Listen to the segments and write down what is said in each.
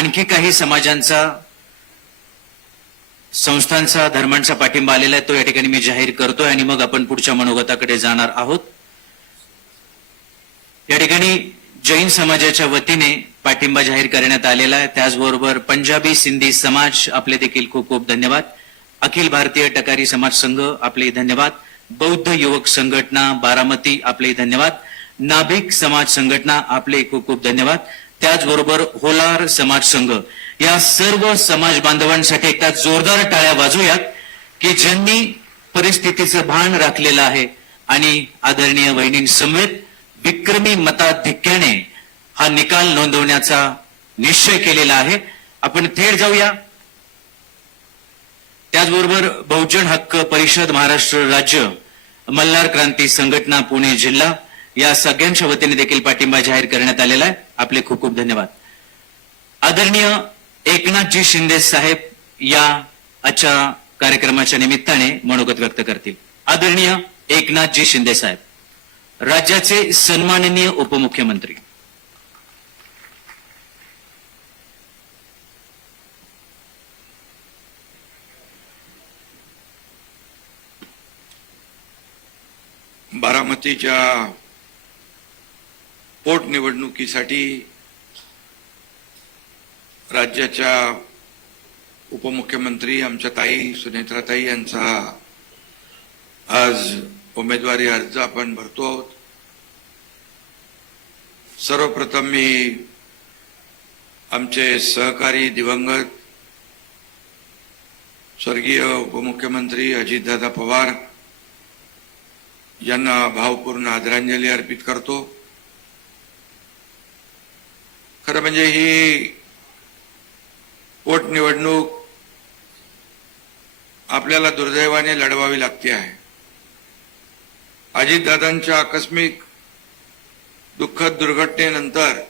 आणखी काही समाजांचा संस्थांचा धर्मांचा पाठिंबा आलेला आहे तो या ठिकाणी मी जाहीर करतोय आणि मग आपण पुढच्या मनोगताकडे जाणार आहोत। या ठिकाणी जैन समाजाच्या वतीने पाठिंबा जाहीर करण्यात आलेला आहे। त्याचबरोबर पंजाबी सिंधी समाज आपले देखील खूप खूप धन्यवाद। अखिल भारतीय टकारी समाज संघ आपले धन्यवाद। बौद्ध युवक संघटना बारामती आपले धन्यवाद। नाभिक समाज संघटना आपले खूप खूप धन्यवाद। त्याचबरोबर होलार समाज संघ या सर्व समाज बांधवांसाठी एकदा जोरदार टाळ्या वाजूयात की ज्यांनी परिस्थितीचं भान राखलेलं आहे आणि आदरणीय वहिनींसमवेत विक्रमी मताधिक्याने हा निकाल नोंदवण्याचा निश्चय केलेला आहे। आपण थेट जाऊया। त्याचबरोबर बहुजन हक्क परिषद महाराष्ट्र राज्य मल्हार क्रांती संघटना पुणे जिल्हा या सगळ्यांच्या वतीने देखील पाठिंबा जाहीर करण्यात आलेला आहे। आपले खूप खूप धन्यवाद। आदरणीय एकनाथजी शिंदे साहेब या आजच्या कार्यक्रमाच्या निमित्ताने मनोगत व्यक्त करतील। आदरणीय एकनाथजी शिंदे साहेब, राज्याचे सन्माननीय उपमुख्यमंत्री। बारामतीच्या पोटनिवडणुकीसाठी राज्याच्या उपमुख्यमंत्री आमच्या ताई सुनेत्राताई यांचा आज उमेदवारी अर्ज आपण भरतो आहोत। सर्वप्रथम मी आमचे सहकारी दिवंगत स्वर्गीय उपमुख्यमंत्री अजितदादा पवार यांना भावपूर्ण आदरांजली अर्पित करतो। खरं म्हणजे ही पोटनिवडणूक आपल्याला दुर्दैवाने लढवावी लागते आहे। अजितदादांच्या आकस्मिक दुःखद दुर्घटनेनंतर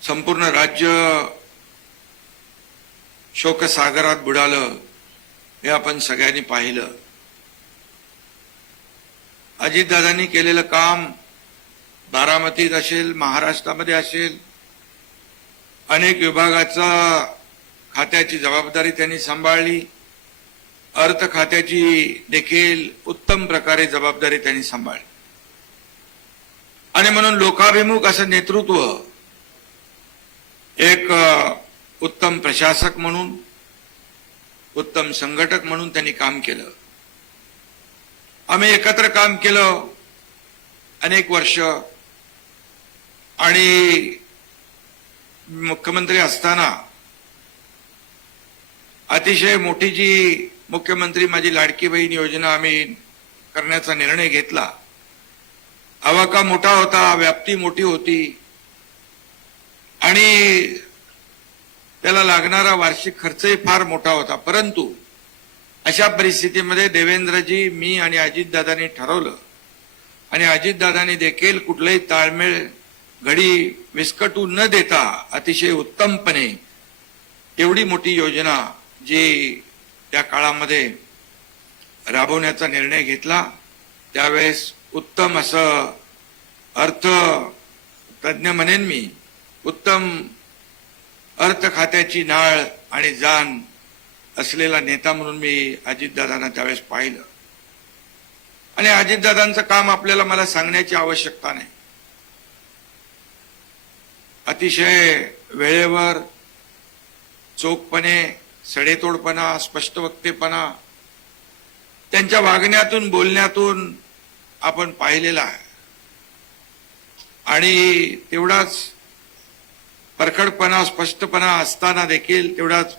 संपूर्ण राज्य शोकसागरात बुडालं हे आपण सगळ्यांनी पाहिलं। अजितदादांनी केलेलं काम बारामतीत असेल, महाराष्ट्रामध्ये असेल, अनेक विभागाचा खात्याची जबाबदारी त्यांनी सांभाळली। अर्थ खात्याची देखील उत्तम प्रकारे जबाबदारी त्यांनी सांभाळली आणि म्हणून लोकाभिमुख असं नेतृत्व, एक उत्तम प्रशासक म्हणून, उत्तम संघटक म्हणून त्यांनी काम केलं। आम्ही एकत्र काम केलं अनेक वर्ष आणि मुख्यमंत्री असताना अतिशय मोठी जी मुख्यमंत्री माझी लाडकी बहीण योजना आम्ही करण्याचा निर्णय घेतला। आवाका मोठा होता, व्याप्ती मोठी होती आणि त्याला लागणारा वार्षिक खर्चही फार मोठा होता। परंतु अशा परिस्थितीमध्ये देवेंद्रजी, मी आणि अजितदादांनी ठरवलं आणि अजितदादांनी देखील कुठलाही ताळमेळ घडी विस्कटू न देता अतिशय उत्तमपणे एवढी मोठी योजना जी त्या काळामध्ये राबवण्याचा निर्णय घेतला, त्यावेळेस उत्तम असं अर्थ तज्ञ म्हणेन मी, उत्तम अर्थ खात्याची नाळ आणि जाण असलेला नेता म्हणून मी अजितदादांना त्यावेळेस पाहिलं आणि अजितदादांचं काम आपल्याला मला सांगण्याची आवश्यकता नाही। अतिशय वेळेवर, चोखपणे, सडेतोडपणा, स्पष्ट वक्तेपणा त्यांच्या वागण्यातून, बोलण्यातून आपण पाहिलेला आहे आणि तेवढाच परखडपणा, स्पष्टपणा असताना देखील तेवढाच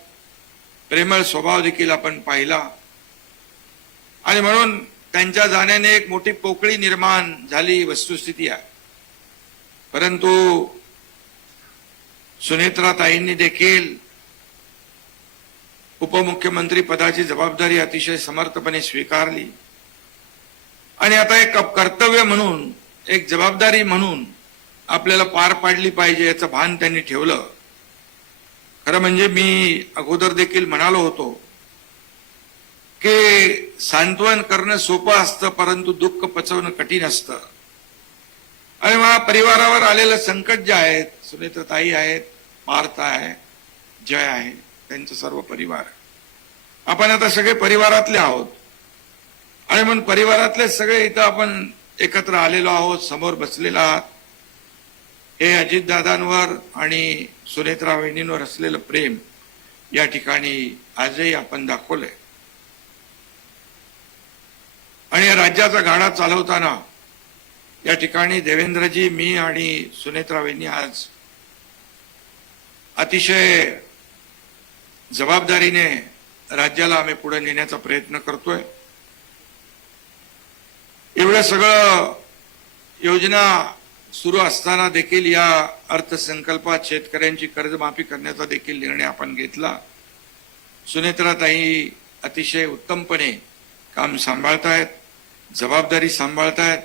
प्रेमळ स्वभाव देखील आपण पाहिला आणि म्हणून त्यांच्या जाण्याने एक मोठी पोकळी निर्माण झाली, वस्तुस्थिती आहे। परंतु सुनेत्राताईंनी देखील उपमुख्यमंत्री पदाची जबाबदारी अतिशय समर्थपणे स्वीकारली आणि आता एक कर्तव्य म्हणून, एक जबाबदारी म्हणून आपल्याला पार पाडली पाहिजे याचं भान त्यांनी ठेवलं। खरं म्हणजे मी अगोदर देखील म्हणालो होतो की सांत्वन करणं सोपं असतं परंतु दुःख पचवणं कठीण असतं आणि मला परिवारावर आलेलं संकट जे आहे, सुनेत्रताई आहेत, पार्थ आहे, जय आहे, त्यांचा सर्व परिवार. आपण आता सगळे परिवारातले आहोत आणि म्हणून परिवारातले सगळे इथं आपण एकत्र आलेलो आहोत, समोर बसलेला आहात. हे अजितदादांवर आणि सुनेत्रा वहिनींवर असलेलं प्रेम या ठिकाणी आजही आपण दाखवलंय. आणि या राज्याचा गाडा चालवताना या ठिकाणी देवेंद्रजी, मी आणि सुनेत्रा वहिनी आज अतिशय जबाबदारीने राज्याला आम्ही पुढे नेण्याचा प्रयत्न करतोय. एवढं सगळं योजना सुरू असताना देखील या अर्थसंकल्पात शेतकऱ्यांची कर्जमाफी करण्याचा देखील निर्णय आपण घेतला. सुनेत्राताई अतिशय उत्तमपणे काम सांभाळतायत, जबाबदारी सांभाळतायत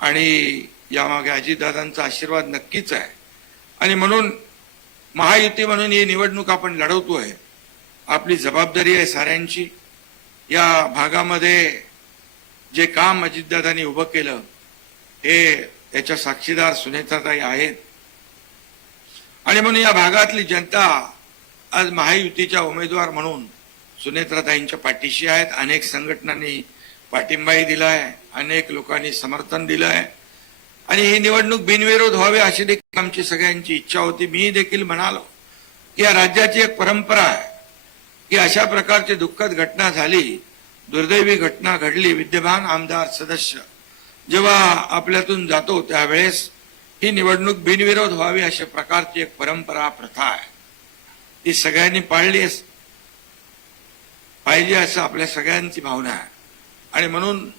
आणि यामागे अजितदादांचा आशीर्वाद नक्कीच आहे. आणि म्हणून महायुती म्हणून ही निवडणूक आपण लढवतोय. आपली जबाबदारी आहे साऱ्यांची. या भागामध्ये जे काम अजितदादांनी उभं केलं हे याच्या साक्षीदार सुनेत्राताई आहेत. आणि म्हणून या भागातली जनता आज महायुतीच्या उमेदवार म्हणून सुनेत्राताईंच्या पाठीशी आहेत. अनेक संघटनांनी पाठिंबाही दिलाय, अनेक लोकांनी समर्थन दिलंय आणि ही निवडणूक बिनविरोध व्हावी अशी देखील आमची सगळ्यांची इच्छा होती. मी देखील म्हणालो की या राज्याची एक परंपरा आहे की अशा प्रकारची दुःखद घटना झाली, दुर्दैवी घटना घडली, विद्यमान आमदार सदस्य जेव्हा आपल्यातून जातो त्यावेळेस ही निवडणूक बिनविरोध व्हावी अशा प्रकारची एक परंपरा, प्रथा आहे. ती सगळ्यांनी पाहिजे असं आपल्या सगळ्यांची भावना आहे. आणि म्हणून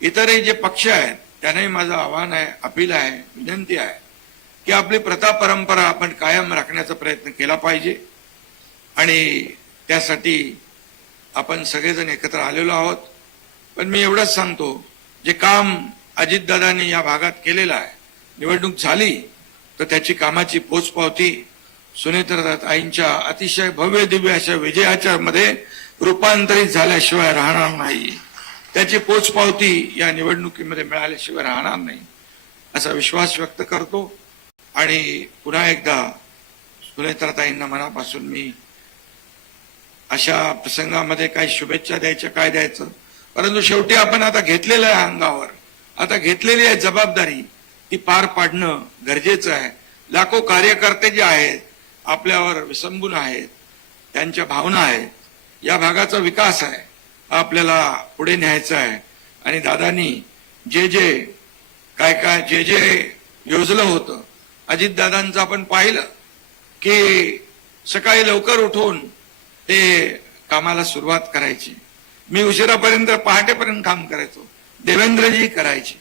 इतरही जे पक्ष आहेत त्यांनाही माझं आव्हान आहे, अपील आहे, विनंती आहे की आपली प्रथा परंपरा आपण कायम राखण्याचा प्रयत्न केला पाहिजे. आणि त्यासाठी आपण सगळेजण एकत्र आलेलो आहोत. पण मी एवढंच सांगतो, जे काम अजितदादांनी या भागात केलेलं आहे, निवडणूक झाली तर त्याची कामाची पोचपावती सुनेत्राताईंच्या अतिशय भव्य दिव्य अशा विजयाच्या मध्ये रूपांतरित झाल्याशिवाय राहणार नाही. त्याची पोचपावती या निवडणुकीमध्ये मिळाल्याशिवाय राहणार नाही असा विश्वास व्यक्त करतो. आणि पुन्हा एकदा सुनेत्राताईंना मनापासून मी अशा प्रसंगामध्ये काही शुभेच्छा द्यायच्या, काय द्यायचं, परंतु शेवटी आपण आता घेतलेलं आहे अंगावर, आता घेतलेली आहे जबाबदारी, ती पार पाडणं गरजेचं आहे. लाखो कार्यकर्ते जे आहेत आपल्यावर विसंबून आहेत, त्यांच्या भावना आहेत, या भागाचा विकास आहे, आपल्याला पुढे न्यायचा आहे. आणि दादांनी जे योजलं होतं, अजितदादांचं आपण पाहिलं की सकाळी लवकर उठून ते कामाला सुरुवात करायची. मी उशिरापर्यंत पहाटेपर्यंत काम करायचो, देवेंद्रजी करायचे,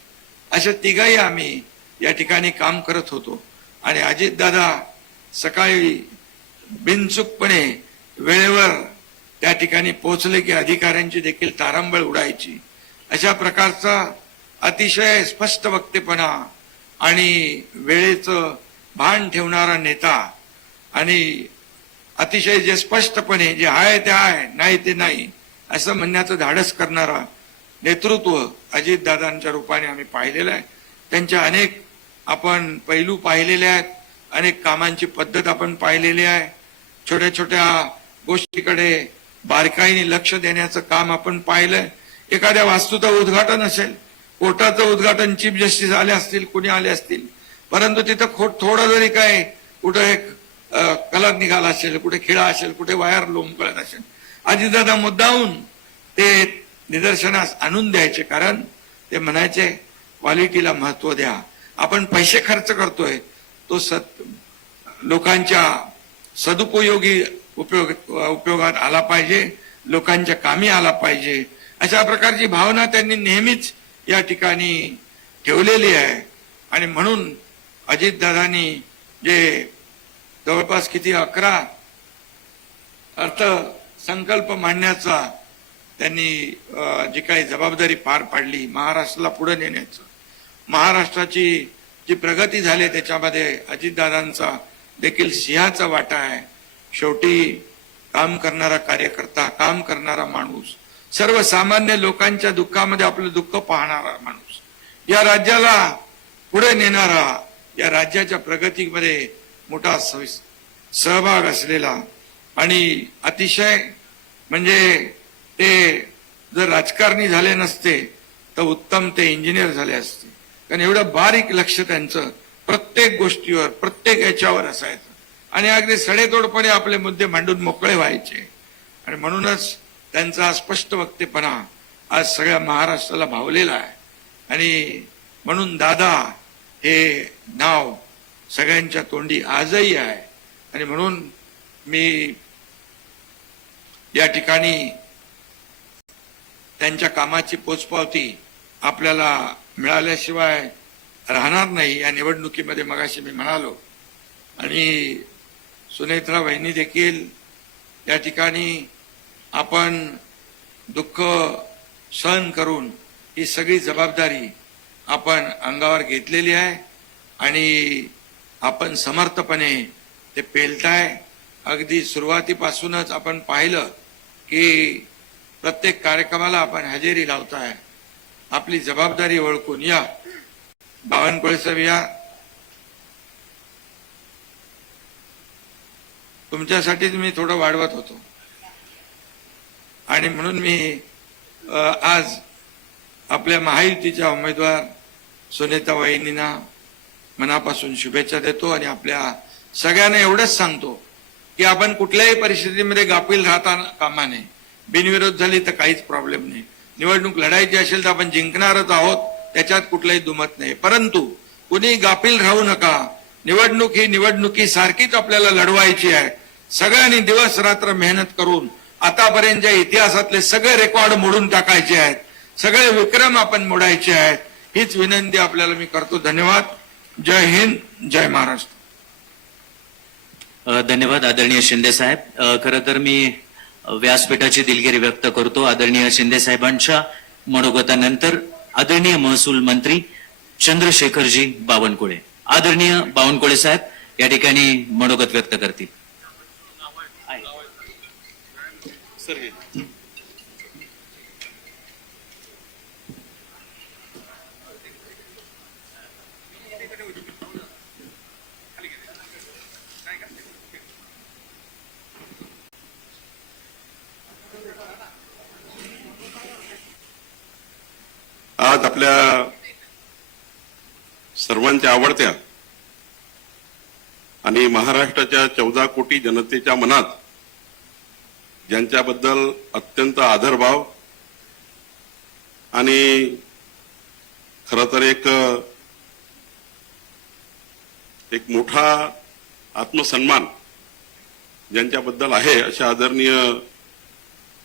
अशा तिघाही आम्ही या ठिकाणी काम करत होतो. आणि अजितदादा सकाळी बिनचूकपणे वेळेवर त्या ठिकाणी पोहोचले की अधिकाऱ्यांची देखील तारांबळ उडायची. अशा प्रकारचा अतिशय स्पष्ट वक्तेपणा आणि वेळेचं भान ठेवणारा नेता आणि अतिशय जे स्पष्टपणे जे आहे ते आहे, नाही ते नाही असं म्हणण्याचं धाडस करणारा नेतृत्व अजितदादांच्या रूपाने आम्ही पाहिलेलं आहे. त्यांच्या अनेक आपण पैलू पाहिलेले आहेत, अनेक कामांची पद्धत आपण पाहिलेली आहे. छोट्या छोट्या गोष्टीकडे बारकाईने लक्ष देण्याचं काम आपण पाहिलंय. एखाद्या वास्तूचं उद्घाटन असेल, कोर्टाचं उद्घाटन, चीफ जस्टिस आले असतील, कुणी आले असतील, परंतु तिथं थोडं जरी काय कुठं एक कलर निघाला असेल, कुठे खिळा असेल, कुठे वायर लोंबकळत असेल, अजितदादा मुद्दाहून ते निदर्शनास आणून द्यायचे. कारण ते म्हणायचे क्वालिटीला महत्व द्या. आपण पैसे खर्च करतोय तो लोकांच्या सदुपयोगी उपयोगात आला पाहिजे, लोकांच्या कामी आला पाहिजे, अशा प्रकारची भावना त्यांनी नेहमीच या ठिकाणी ठेवलेली आहे. आणि म्हणून अजितदादांनी जे जवळपास किती 11 अर्थसंकल्प मांडण्याचा त्यांनी जी काही जबाबदारी पार पाडली, महाराष्ट्राला पुढे नेण्याचं, महाराष्ट्राची जी प्रगती झाली त्याच्यामध्ये अजितदादांचा देखील सिंहाचा वाटा आहे. शेवटी काम करणारा कार्यकर्ता, काम करणारा माणूस, सर्वसामान्य लोकांच्या दुःखामध्ये आपलं दुःख पाहणारा माणूस, या राज्याला पुढे नेणारा, या राज्याच्या प्रगतीमध्ये मोठा सहभाग असलेला आणि अतिशय म्हणजे ते जर राजकारणी झाले नसते तर उत्तम ते इंजिनियर झाले असते, कारण एवढं बारीक लक्ष त्यांचं प्रत्येक गोष्टीवर प्रत्येक याच्यावर असायचं आणि अगदी सडेतोडपणे आपले मुद्दे मांडून मोकळे व्हायचे. आणि म्हणूनच त्यांचा स्पष्ट वक्तेपणा आज सगळ्या महाराष्ट्राला भावलेला आहे. आणि म्हणून दादा हे नाव सगळ्यांच्या तोंडी आजही आहे. आणि म्हणून मी या ठिकाणी त्यांच्या कामाची पोचपावती आपल्याला मिळाल्याशिवाय राहणार नाही. या निवडणुकीमध्ये मगाशी मी म्हणालो आणि सुनेत्रा वहिनी देखील या ठिकाणी आपण दुःख सहन करून ही सगळी जबाबदारी आपण अंगावर घेतलेली आहे आणि आपण समर्थपणे ते पेलताय. अगदी सुरुवातीपासूनच आपण पाहिलं की प्रत्येक कार्यक्रमाला आपण हजेरी लावताय. आपली जबाबदारी ओळखून या. बावनकुळे साहेब या. तुमच्यासाठीच मी थोडं वाढवत होतो आणि म्हणून मी आज आपल्या महायुतीच्या उमेदवार सुनेता वहिनींना मनापासून शुभेच्छा देतो आणि आपल्या सगळ्यांना एवढंच सांगतो की आपण कुठल्याही परिस्थितीमध्ये गाफील राहता कामा नये. बिनविरोध झाली तर काहीच प्रॉब्लेम नाही. निवडणूक लढायची असेल तर आपण जिंकणारच आहोत, त्याच्यात कुठलाही दुमत नाही. परंतु कुणी गाफील राहू नका. निवडणूक ही निवडणुकीसारखीच आपल्याला लढवायची आहे. सगळ्यांनी दिवस रात्र मेहनत करून आतापर्यंतच्या इतिहासातले सगळे रेकॉर्ड मोडून टाकायचे आहेत. सगळे विक्रम आपण मोडायचे आहेत. हीच विनंती आपल्याला मी करतो. धन्यवाद. जय हिंद, जय महाराष्ट्र. धन्यवाद आदरणीय शिंदे साहेब. खरं तर मी व्यासपीठाची दिलगिरी व्यक्त करतो. आदरणीय शिंदे साहेबांच्या मनोगतानंतर आदरणीय महसूल मंत्री चंद्रशेखरजी बावनकुळे, आदरणीय बावनकुळे साहेब या ठिकाणी मनोगत व्यक्त करतील. आज आपल्या सर्वांच्या आवडत्या आणि महाराष्ट्राच्या 14 कोटी जनतेच्या मनात ज्यांच्याबद्दल अत्यंत आदरभाव आणि खरं तर एक मोठा आत्मसन्मान ज्यांच्याबद्दल आहे अशा आदरणीय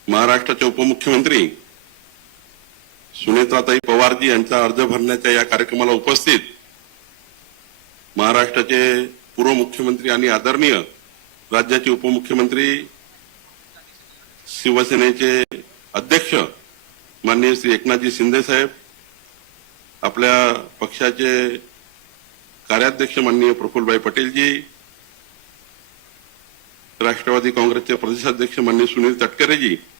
महाराष्ट्राचे उपमुख्यमंत्री सुनेत्राताई पवारजी यांचा अर्ज भरण्याच्या या कार्यक्रमाला उपस्थित महाराष्ट्राचे पूर्व मुख्यमंत्री आणि आदरणीय राज्याचे उपमुख्यमंत्री शिवसेनेचे अध्यक्ष माननीय श्री एकनाथजी शिंदे साहेब, आपल्या पक्षाचे कार्याध्यक्ष माननीय प्रफुल्लभाई पटेलजी, राष्ट्रवादी काँग्रेसचे प्रदेशाध्यक्ष माननीय सुनील तटकरेजी